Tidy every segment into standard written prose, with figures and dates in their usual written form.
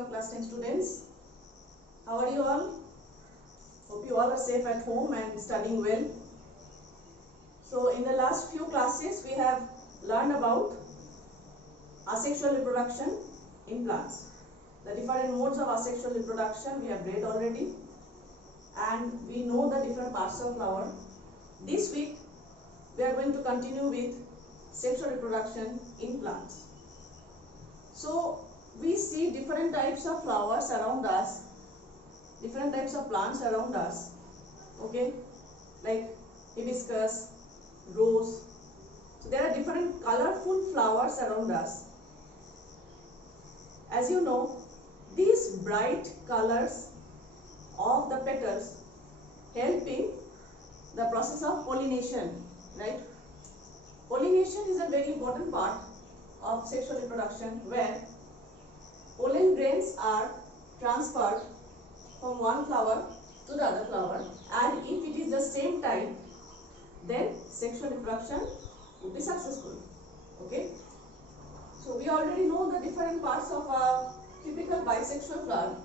welcome class 10 students. How are you all? Hope you all are safe at home and studying well. So in the last few classes we have learned about asexual reproduction in plants. The different modes of asexual reproduction we have read already, and we know the different parts of flower. This week we are going to continue with sexual reproduction in plants. So we see different types of flowers around us, different types of plants around us, okay, like hibiscus, rose. So there are different colorful flowers around us. As you know, these bright colors of the petals help in the process of pollination, right? Pollination is a very important part of sexual reproduction, where pollen grains are transferred from one flower to the other flower, and if it is the same type, then sexual reproduction would be successful. Okay, so we already know the different parts of a typical bisexual flower.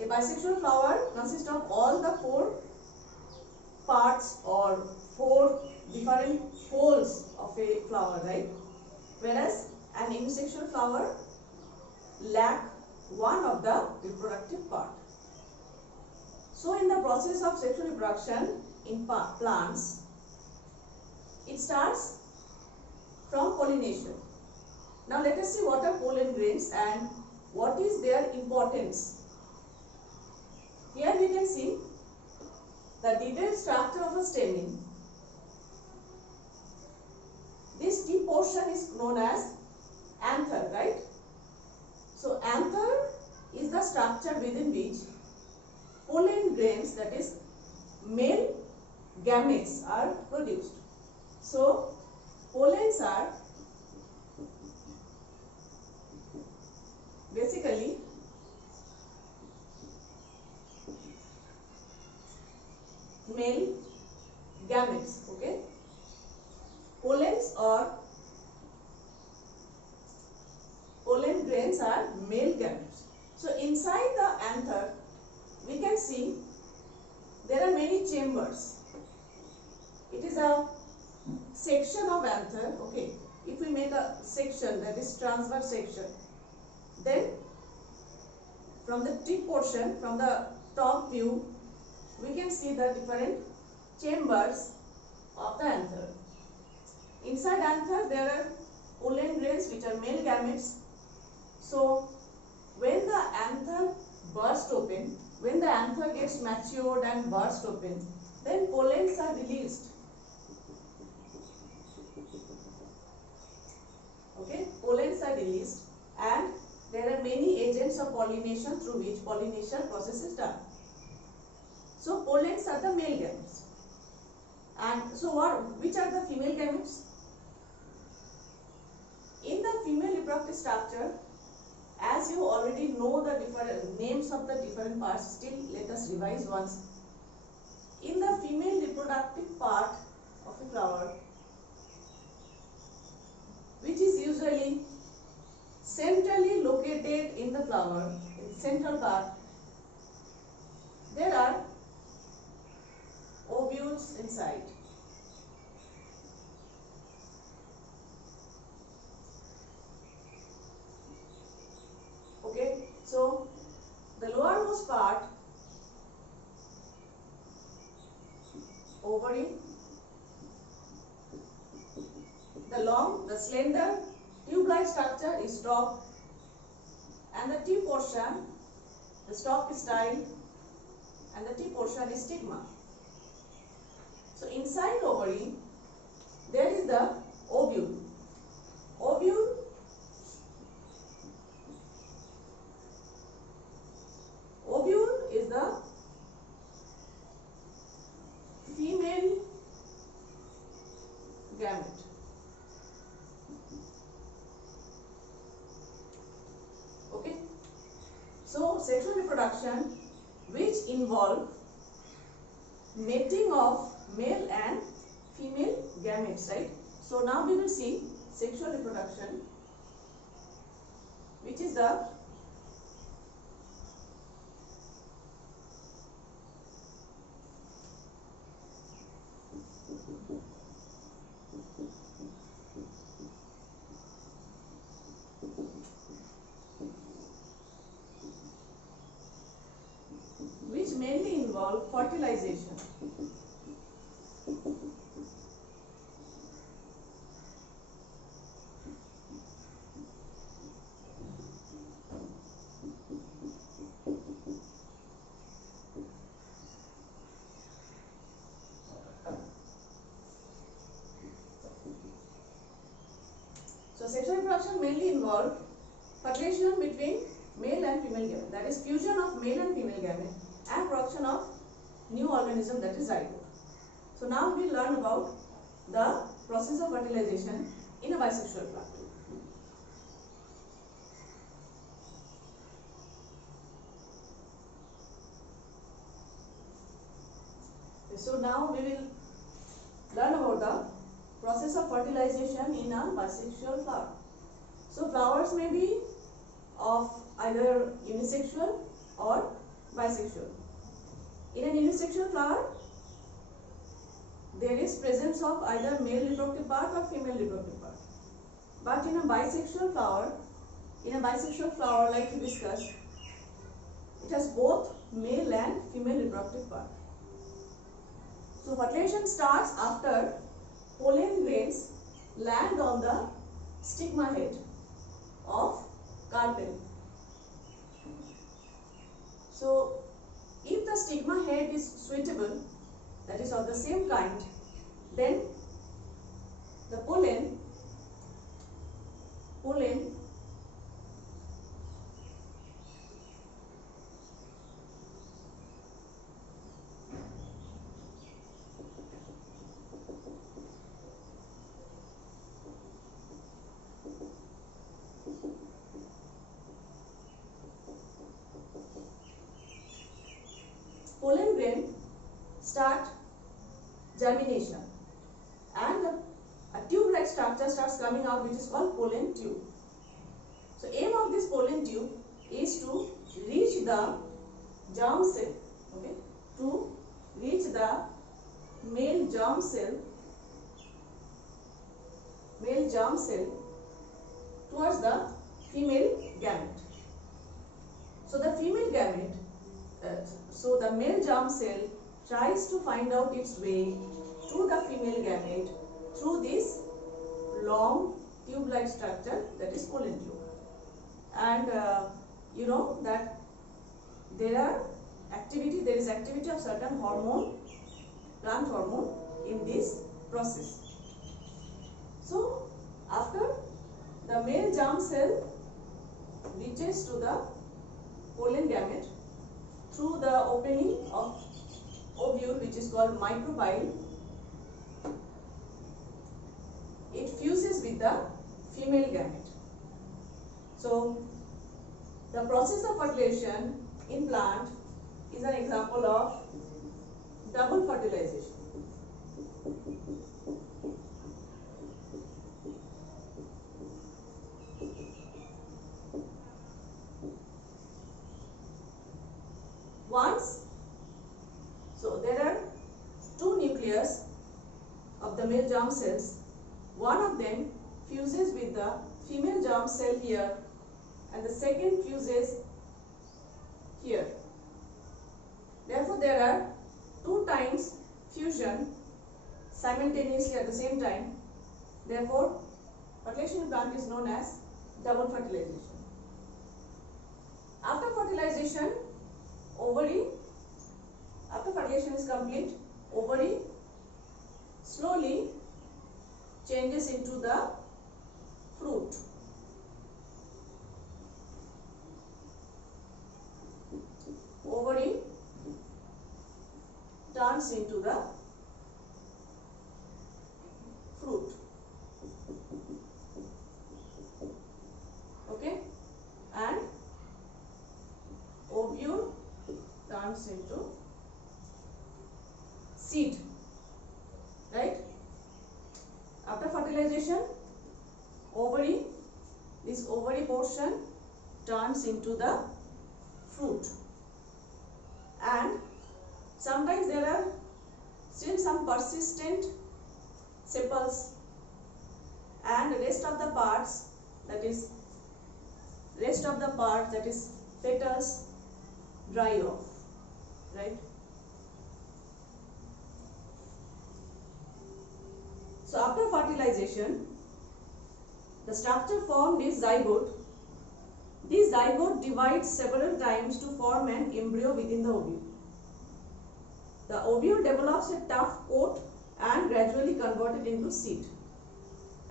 A bisexual flower consists of all the four parts or four different folds of a flower, right? Whereas an unisexual flower lack one of the reproductive part. So in the process of sexual reproduction in plants, it starts from pollination. Now let us see what are pollen grains and what is their importance. Here we can see the detailed structure of a stamen. This tip portion is known as anther, right? So anther is the structure within which pollen grains, that is male gametes, are produced. So pollens are basically male gametes, okay? Pollens or pollen grains are male gametes. So inside the anther we can see there are many chambers. It is a section of anther, okay? If we make a section, that is transverse section, then from the tip portion, from the top view, we can see the different chambers of the anther. Inside anther there are pollen grains which are male gametes. So when the anther bursts open, when the anther gets matured and bursts open, then pollens are released. Okay, pollens are released, and there are many agents of pollination through which pollination process is done. So pollens are the male gametes. And so which are the female gametes? In the female reproductive structure, as you already know the different names of the different parts, still let us revise once. In the female reproductive part of a flower, which is usually centrally located in the flower, in the central part, there are ovules inside. Okay, so the lowermost part, ovary, the slender tube-like structure is stalk, and the tip portion, the stalk is style, and the tip portion is stigma. So inside ovary there is the ovule. Ovule is the female gamete. Okay. So sexual reproduction which involve mating of male and female gametes, right? So now we will see sexual reproduction, which is the called fertilization. So sexual reproduction mainly involves fertilization between male and female gamete, that is fusion of male and female gamete and production of new organism, that is zygote. So now we will learn about the process of fertilization in a bisexual plant. So now we will learn about the process of fertilization in a bisexual flower. So flowers may be of either unisexual or bisexual. In an unisexual flower, there is presence of either male reproductive part or female reproductive part. But in a bisexual flower like we discussed, it has both male and female reproductive part. So fertilization starts after pollen grains land on the stigma head of carpel. So if the stigma head is suitable, that is of the same kind, then the pollen grain start germination and a tube-like structure starts coming out, which is called pollen tube. So aim of this pollen tube is to reach the germ cell, okay, to reach the male germ cell towards the female gamete. So the female gamete, so the male germ cell tries to find out its way to the female gamete through this long tube-like structure, that is pollen tube. And you know that there is activity of certain hormone, plant hormone, in this process. So after the male germ cell reaches to the pollen gamete through the opening of ovule, which is called micropyle, it fuses with the female gamete. So the process of fertilization in plant is an example of double fertilization. So there are two nucleus of the male germ cells. One of them fuses with the female germ cell here and the second fuses here. Therefore, there are two times fusion simultaneously at the same time. Therefore, fertilization in plant is known as double fertilization. After fertilization, after fertilization is complete, ovary slowly changes into the fruit. Ovary turns into the fruit. Okay, and ovule turns into seed, right? After fertilization, this ovary portion turns into the fruit, and sometimes there are still some persistent sepals, and rest of the parts, that is petals, dry off, right? fertilization, the structure formed is zygote. This zygote divides several times to form an embryo within the ovule. The ovule develops a tough coat and gradually converted into seed.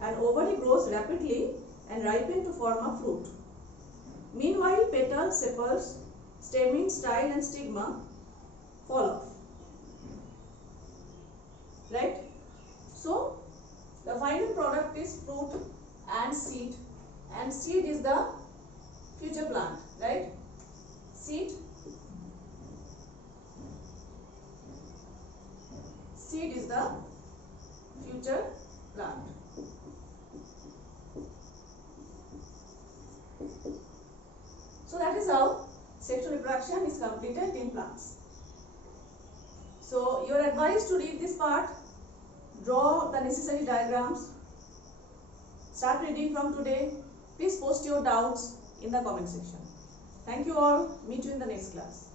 An ovary grows rapidly and ripens to form a fruit. Meanwhile, petals, sepals, stamens, style and stigma fall off. Right? So, the final product is fruit and seed is the future plant, right? Seed is the future plant. So that is how sexual reproduction is completed in plants. So you are advised to read this part, draw the necessary diagrams, start reading from today. Please post your doubts in the comment section. Thank you all. Meet you in the next class.